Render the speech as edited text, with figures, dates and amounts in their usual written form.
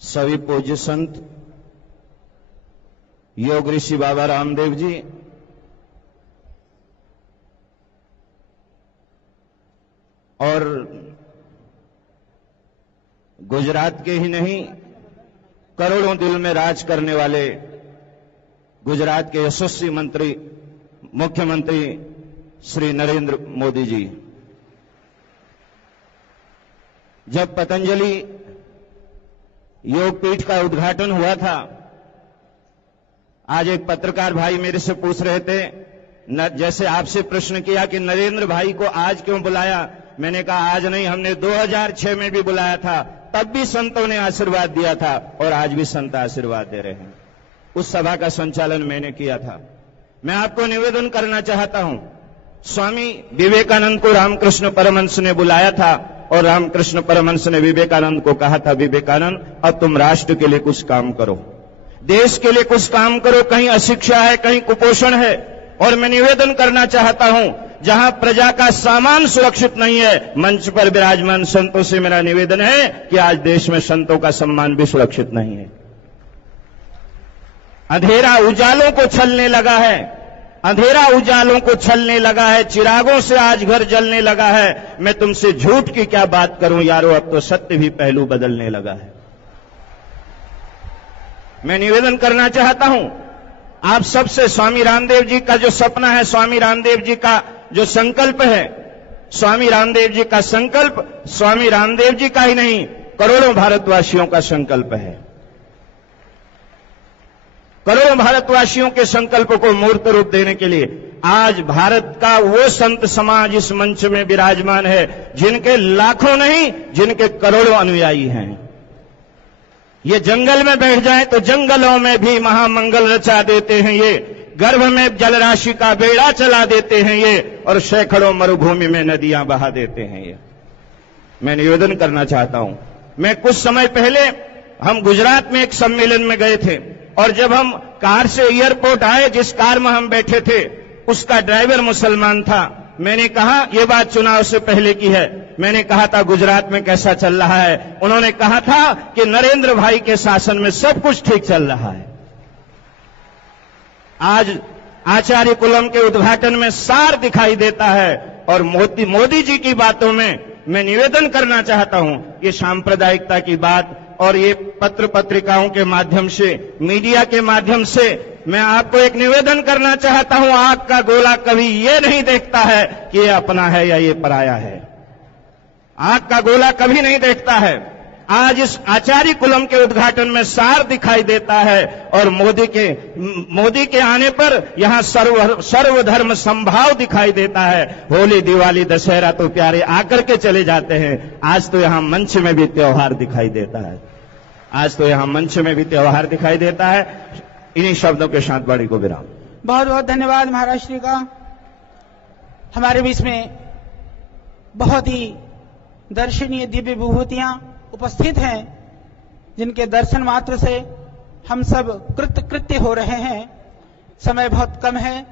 सभी पूज्य संत, योग ऋषि बाबा रामदेव जी, और गुजरात के ही नहीं करोड़ों दिल में राज करने वाले गुजरात के यशस्वी मंत्री मुख्यमंत्री श्री नरेंद्र मोदी जी, जब पतंजलि योग पीठ का उद्घाटन हुआ था, आज एक पत्रकार भाई मेरे से पूछ रहे थे, जैसे आपसे प्रश्न किया कि नरेंद्र भाई को आज क्यों बुलाया। मैंने कहा आज नहीं, हमने 2006 में भी बुलाया था, तब भी संतों ने आशीर्वाद दिया था और आज भी संत आशीर्वाद दे रहे हैं। उस सभा का संचालन मैंने किया था। मैं आपको निवेदन करना चाहता हूं, स्वामी विवेकानंद को रामकृष्ण परमहंस ने बुलाया था और रामकृष्ण परमहंस ने विवेकानंद को कहा था, विवेकानंद अब तुम राष्ट्र के लिए कुछ काम करो, देश के लिए कुछ काम करो, कहीं अशिक्षा है, कहीं कुपोषण है। और मैं निवेदन करना चाहता हूं, जहां प्रजा का सामान सुरक्षित नहीं है, मंच पर विराजमान संतों से मेरा निवेदन है कि आज देश में संतों का सम्मान भी सुरक्षित नहीं है। अंधेरा उजालों को छलने लगा है, अंधेरा उजालों को छलने लगा है, चिरागों से आज घर जलने लगा है। मैं तुमसे झूठ की क्या बात करूं यारो, अब तो सत्य भी पहलू बदलने लगा है। मैं निवेदन करना चाहता हूं आप सबसे, स्वामी रामदेव जी का जो सपना है, स्वामी रामदेव जी का जो संकल्प है, स्वामी रामदेव जी का संकल्प स्वामी रामदेव जी का ही नहीं, करोड़ों भारतवासियों का संकल्प है। करोड़ों भारतवासियों के संकल्प को मूर्त रूप देने के लिए आज भारत का वो संत समाज इस मंच में विराजमान है, जिनके लाखों नहीं, जिनके करोड़ों अनुयायी हैं। ये जंगल में बैठ जाएं तो जंगलों में भी महामंगल रचा देते हैं ये, गर्भ में जलराशि का बेड़ा चला देते हैं ये, और सैकड़ों मरुभूमि में नदियां बहा देते हैं ये। मैं निवेदन करना चाहता हूं, मैं कुछ समय पहले हम गुजरात में एक सम्मेलन में गए थे, और जब हम कार से एयरपोर्ट आए, जिस कार में हम बैठे थे उसका ड्राइवर मुसलमान था। मैंने कहा, यह बात चुनाव से पहले की है, मैंने कहा था गुजरात में कैसा चल रहा है। उन्होंने कहा था कि नरेंद्र भाई के शासन में सब कुछ ठीक चल रहा है। आज आचार्य कुलम के उद्घाटन में सार दिखाई देता है, और मोदी जी की बातों में मैं निवेदन करना चाहता हूं, ये सांप्रदायिकता की बात और ये पत्र पत्रिकाओं के माध्यम से, मीडिया के माध्यम से मैं आपको एक निवेदन करना चाहता हूं, आग का गोला कभी ये नहीं देखता है कि ये अपना है या ये पराया है। आग का गोला कभी नहीं देखता है। आज इस आचार्य कुलम के उद्घाटन में सार दिखाई देता है, और मोदी के आने पर यहां सर्वधर्म संभाव दिखाई देता है। होली, दिवाली, दशहरा तो प्यारे आकर के चले जाते हैं, आज तो यहां मंच में भी त्योहार दिखाई देता है, आज तो यहां मंच में भी त्योहार दिखाई देता है। इन्हीं शब्दों के साथ वाणी को विराम। बहुत बहुत धन्यवाद महाराज श्री का। हमारे बीच में बहुत ही दर्शनीय दिव्य विभूतियां उपस्थित हैं, जिनके दर्शन मात्र से हम सब कृतकृत्य हो रहे हैं। समय बहुत कम है।